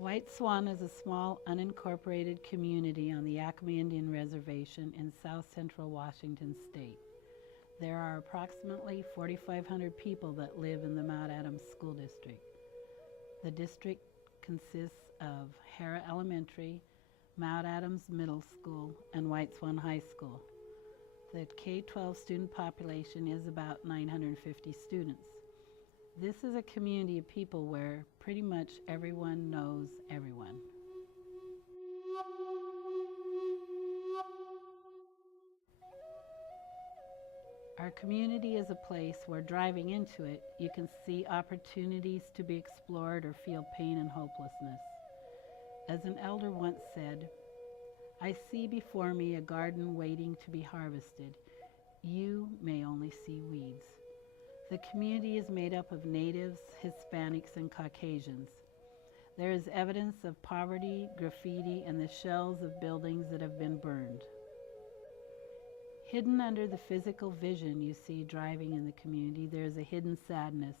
White Swan is a small, unincorporated community on the Yakima Indian Reservation in south central Washington state. There are approximately 4,500 people that live in the Mount Adams School District. The district consists of Hara Elementary, Mount Adams Middle School, and White Swan High School. The K-12 student population is about 950 students. This is a community of people where pretty much everyone knows everyone. Our community is a place where, driving into it, you can see opportunities to be explored or feel pain and hopelessness. As an elder once said, "I see before me a garden waiting to be harvested. You may only see weeds." The community is made up of natives, Hispanics, and Caucasians. There is evidence of poverty, graffiti, and the shells of buildings that have been burned. Hidden under the physical vision you see driving in the community, there is a hidden sadness.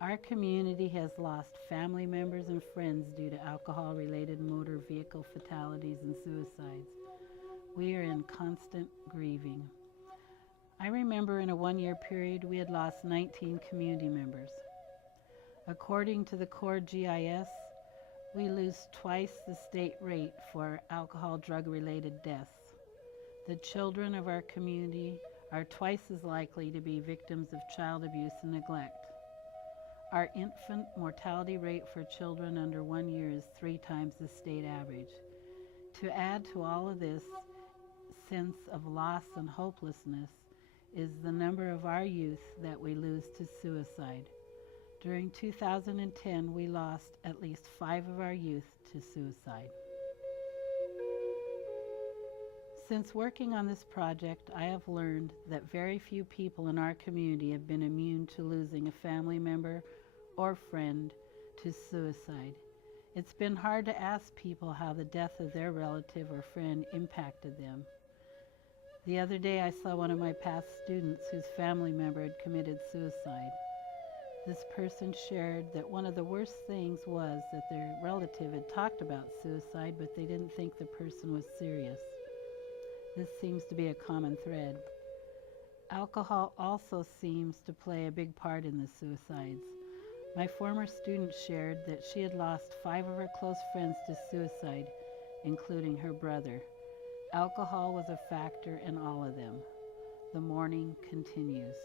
Our community has lost family members and friends due to alcohol-related motor vehicle fatalities and suicides. We are in constant grieving. I remember in a one-year period we had lost 19 community members. According to the Corps GIS, we lose twice the state rate for alcohol drug-related deaths. The children of our community are twice as likely to be victims of child abuse and neglect. Our infant mortality rate for children under 1 year is 3 times the state average. To add to all of this sense of loss and hopelessness is the number of our youth that we lose to suicide. During 2010, we lost at least 5 of our youth to suicide. Since working on this project, I have learned that very few people in our community have been immune to losing a family member or friend to suicide. It's been hard to ask people how the death of their relative or friend impacted them. The other day I saw one of my past students whose family member had committed suicide. This person shared that one of the worst things was that their relative had talked about suicide, but they didn't think the person was serious. This seems to be a common thread. Alcohol also seems to play a big part in the suicides. My former student shared that she had lost 5 of her close friends to suicide, including her brother. Alcohol was a factor in all of them. The mourning continues.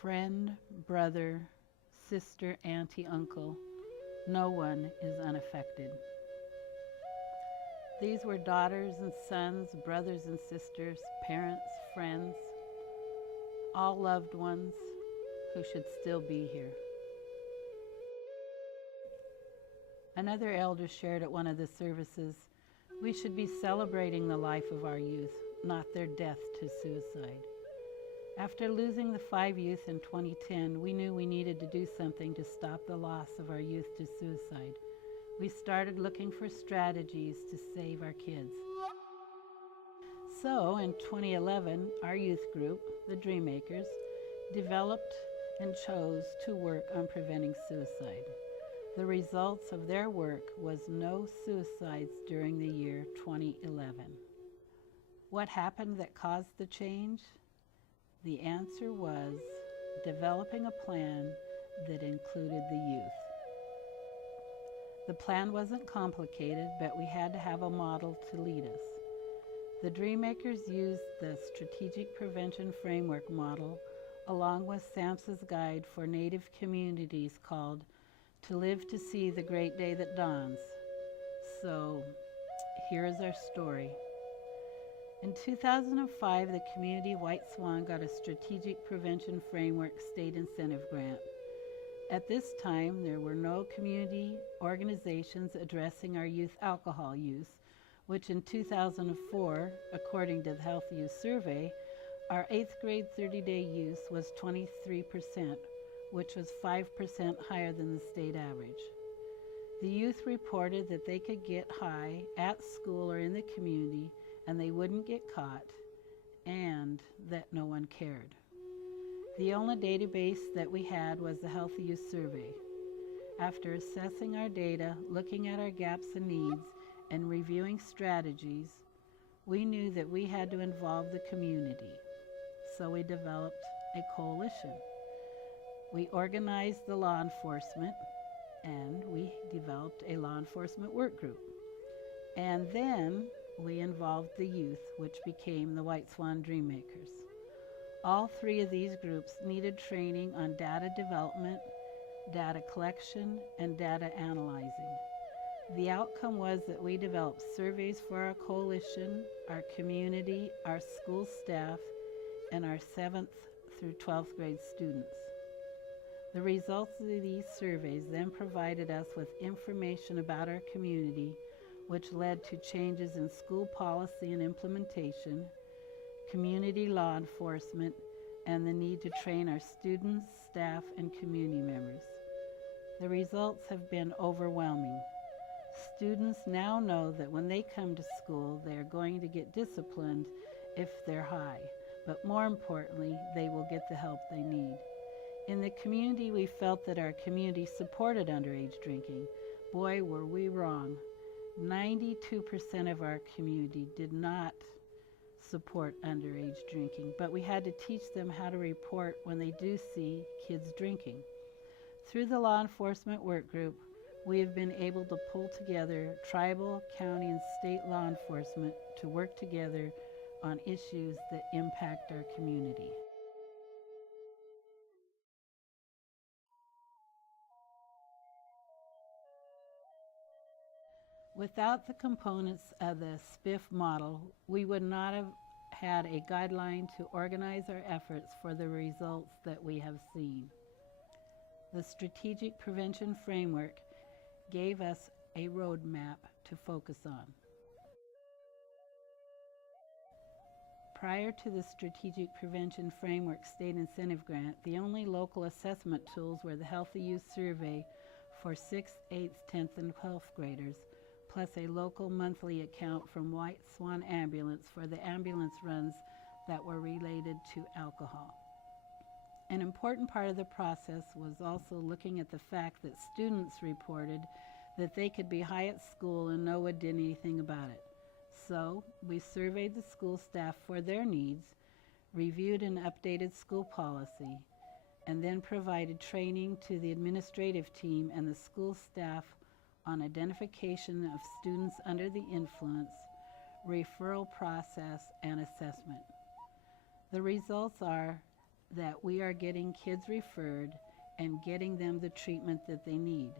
Friend, brother, sister, auntie, uncle, no one is unaffected. These were daughters and sons, brothers and sisters, parents, friends, all loved ones who should still be here. Another elder shared at one of the services, we should be celebrating the life of our youth, not their death to suicide. After losing the 5 youth in 2010, we knew we needed to do something to stop the loss of our youth to suicide. We started looking for strategies to save our kids. So in 2011, our youth group, the Dreammakers, developed and chose to work on preventing suicide. The results of their work was no suicides during the year 2011. What happened that caused the change? The answer was developing a plan that included the youth. The plan wasn't complicated, but we had to have a model to lead us. The Dreammakers used the Strategic Prevention Framework model along with SAMHSA's guide for Native communities called To Live to See the Great Day That Dawns. So here is our story. In 2005, the community of White Swan got a Strategic Prevention Framework state incentive grant. At this time, there were no community organizations addressing our youth alcohol use, which in 2004, according to the Health Use Survey, our 8th grade 30-day use was 23%, which was 5% higher than the state average. The youth reported that they could get high at school or in the community and they wouldn't get caught, and that no one cared. The only database that we had was the Healthy Youth Survey. After assessing our data, looking at our gaps and needs, and reviewing strategies, we knew that we had to involve the community. So we developed a coalition. We organized the law enforcement, and we developed a law enforcement work group. And then we involved the youth, which became the White Swan Dreammakers. All three of these groups needed training on data development, data collection, and data analyzing. The outcome was that we developed surveys for our coalition, our community, our school staff, and our 7th through 12th grade students. The results of these surveys then provided us with information about our community, which led to changes in school policy and implementation, community law enforcement, and the need to train our students, staff, and community members. The results have been overwhelming. Students now know that when they come to school, they are going to get disciplined if they're high, but more importantly, they will get the help they need. In the community, we felt that our community supported underage drinking. Boy, were we wrong. 92% of our community did not support underage drinking, but we had to teach them how to report when they do see kids drinking. Through the law enforcement work group, we have been able to pull together tribal, county, and state law enforcement to work together on issues that impact our community. Without the components of the SPIF model, we would not have had a guideline to organize our efforts for the results that we have seen. The Strategic Prevention Framework gave us a roadmap to focus on. Prior to the Strategic Prevention Framework State Incentive Grant, the only local assessment tools were the Healthy Youth Survey for 6th, 8th, 10th, and 12th graders, plus a local monthly account from White Swan Ambulance for the ambulance runs that were related to alcohol. An important part of the process was also looking at the fact that students reported that they could be high at school and no one did anything about it. So we surveyed the school staff for their needs, reviewed and updated school policy, and then provided training to the administrative team and the school staff on identification of students under the influence, referral process, and assessment. The results are that we are getting kids referred and getting them the treatment that they need.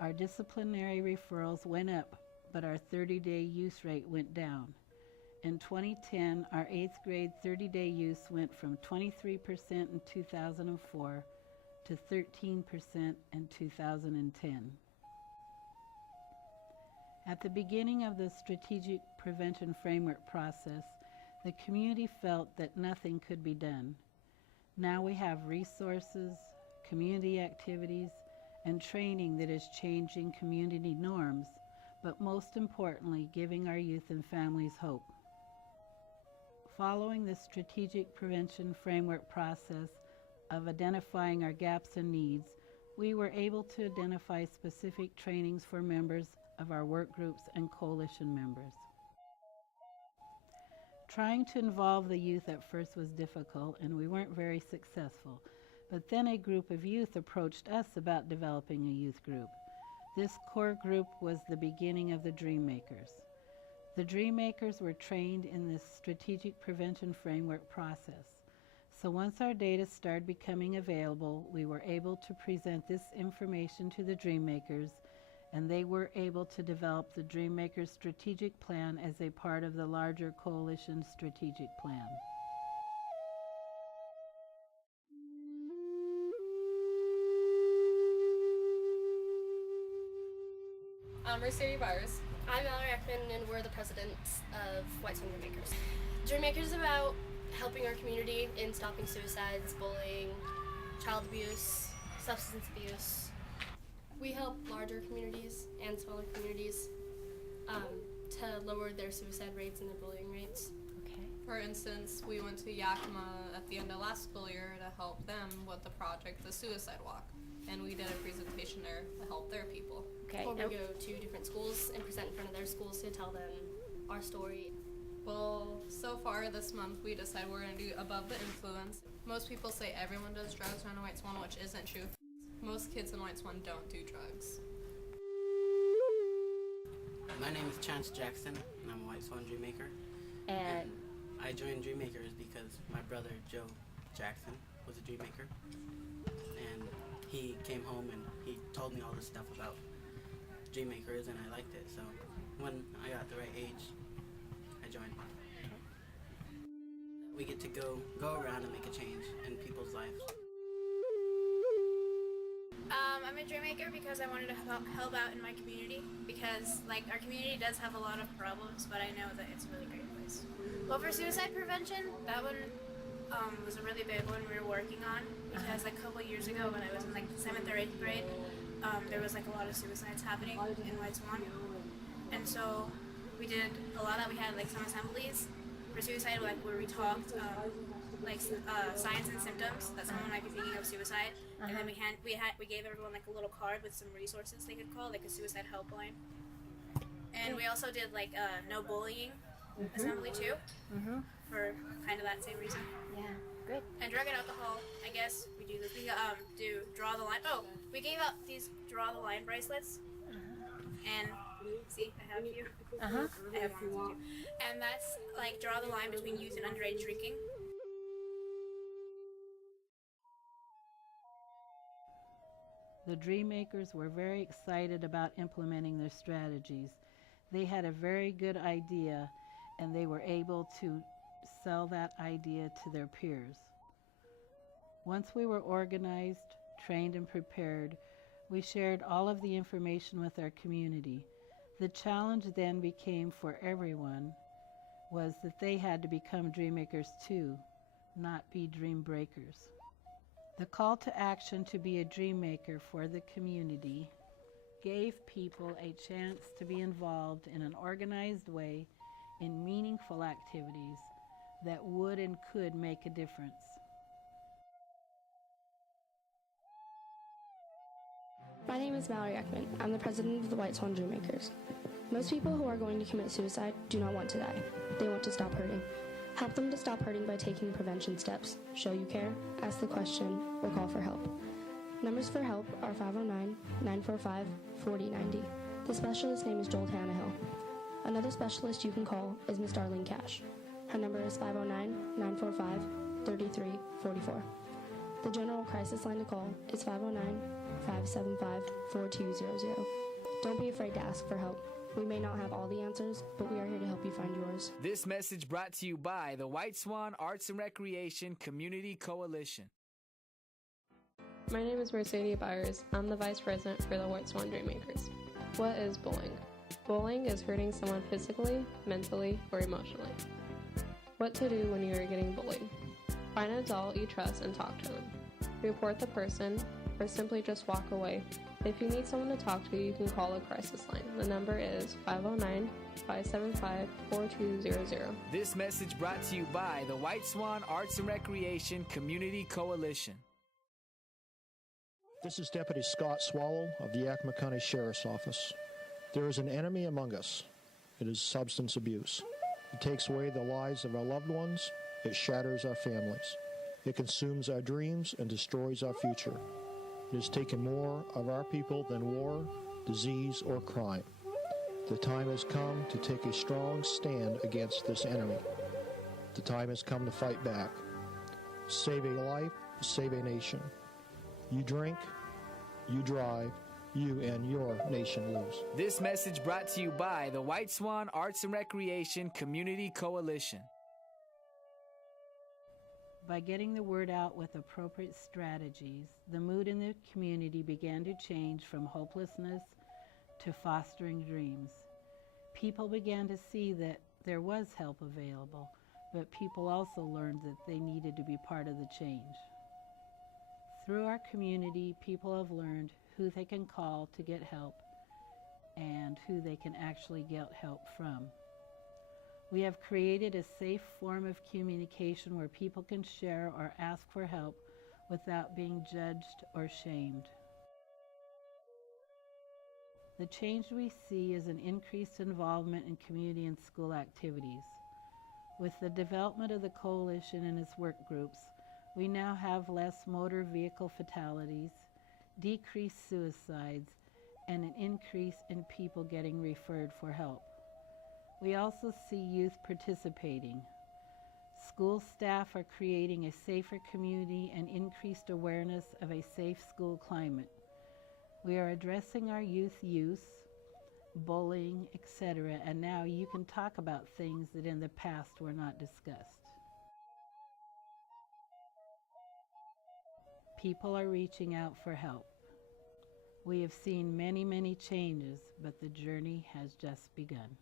Our disciplinary referrals went up, but our 30-day use rate went down. In 2010, our 8th grade 30-day use went from 23% in 2004 to 13% in 2010. At the beginning of the Strategic Prevention Framework process, the community felt that nothing could be done. Now we have resources, community activities, and training that is changing community norms, but most importantly, giving our youth and families hope. Following the Strategic Prevention Framework process of identifying our gaps and needs, we were able to identify specific trainings for members of our work groups and coalition members. Trying to involve the youth at first was difficult and we weren't very successful, but then a group of youth approached us about developing a youth group. This core group was the beginning of the Dreammakers. The Dreammakers were trained in this Strategic Prevention Framework process. So once our data started becoming available, we were able to present this information to the Dreammakers, and they were able to develop the Dreammakers strategic plan as a part of the larger coalition strategic plan. I'm Mercedes Bars. I'm Mallory Ekman, and we're the presidents of White Swan Dreammakers. Dreammakers is about helping our community in stopping suicides, bullying, child abuse, substance abuse. We help larger communities and smaller communities to lower their suicide rates and their bullying rates. Okay. For instance, we went to Yakima at the end of last school year to help them with the project, the Suicide Walk. And we did a presentation there to help their people. Okay. Or we go to different schools and present in front of their schools to tell them our story. Well, so far this month we decided we're going to do Above the Influence. Most people say everyone does drugs around White Swan, which isn't true. Most kids in White Swan don't do drugs. My name is Chance Jackson, and I'm a White Swan Dreammaker. And I joined Dreammakers because my brother Joe Jackson was a Dreammaker, and he came home and he told me all this stuff about Dreammakers, and I liked it. So when I got the right age, I joined. We get to go around and make a change in people's lives. I'm a Dreammaker because I wanted to help out in my community, because our community does have a lot of problems, but I know that it's a really great place. Well, for suicide prevention, that one was a really big one we were working on, because a couple years ago when I was in 7th or 8th grade, there was a lot of suicides happening in White Swan, and so we did a lot of that. We had some assemblies for suicide, where we talked signs and symptoms that someone might be thinking of suicide, and then we gave everyone a little card with some resources they could call, a suicide helpline. And we also did no bullying assembly too, for kind of that same reason. yeah, good. And drug and alcohol, I guess we do this. We do draw the line. Oh, we gave out these draw the line bracelets, and see, I have you. I have one too. And that's draw the line between youth and underage drinking. The Dreammakers were very excited about implementing their strategies. They had a very good idea, and they were able to sell that idea to their peers. Once we were organized, trained, and prepared, we shared all of the information with our community. The challenge then became for everyone was that they had to become Dreammakers too, not be dream breakers. The call to action to be a Dreammaker for the community gave people a chance to be involved in an organized way in meaningful activities that would and could make a difference. My name is Mallory Ekman. I'm the president of the White Swan Dreammakers. Most people who are going to commit suicide do not want to die. They want to stop hurting. Help them to stop hurting by taking prevention steps. Show you care, ask the question, or call for help. Numbers for help are 509-945-4090. The specialist's name is Joel Tannehill. Another specialist you can call is Miss Darlene Cash. Her number is 509-945-3344. The general crisis line to call is 509-575-4200. Don't be afraid to ask for help. We may not have all the answers, but we are here to help you find yours. This message brought to you by the White Swan Arts and Recreation Community Coalition. My name is Mercedes Byers. I'm the Vice President for the White Swan Dreammakers. What is bullying? Bullying is hurting someone physically, mentally, or emotionally. What to do when you are getting bullied? Find an adult you trust and talk to them. Report the person, or simply just walk away. If you need someone to talk to, you can call a crisis line. The number is 509-575-4200. This message brought to you by the White Swan Arts and Recreation Community Coalition. This is Deputy Scott Swallow of the Yakima County Sheriff's Office. There is an enemy among us. It is substance abuse. It takes away the lives of our loved ones. It shatters our families. It consumes our dreams and destroys our future. It has taken more of our people than war, disease, or crime. The time has come to take a strong stand against this enemy. The time has come to fight back. Save a life, save a nation. You drink, you drive, you and your nation lose. This message brought to you by the White Swan Arts and Recreation Community Coalition. By getting the word out with appropriate strategies, the mood in the community began to change from hopelessness to fostering dreams. People began to see that there was help available, but people also learned that they needed to be part of the change. Through our community, people have learned who they can call to get help and who they can actually get help from. We have created a safe form of communication where people can share or ask for help without being judged or shamed. The change we see is an increased involvement in community and school activities. With the development of the coalition and its work groups, we now have less motor vehicle fatalities, decreased suicides, and an increase in people getting referred for help. We also see youth participating. School staff are creating a safer community and increased awareness of a safe school climate. We are addressing our youth use, bullying, etc., and now you can talk about things that in the past were not discussed. People are reaching out for help. We have seen many, many changes, but the journey has just begun.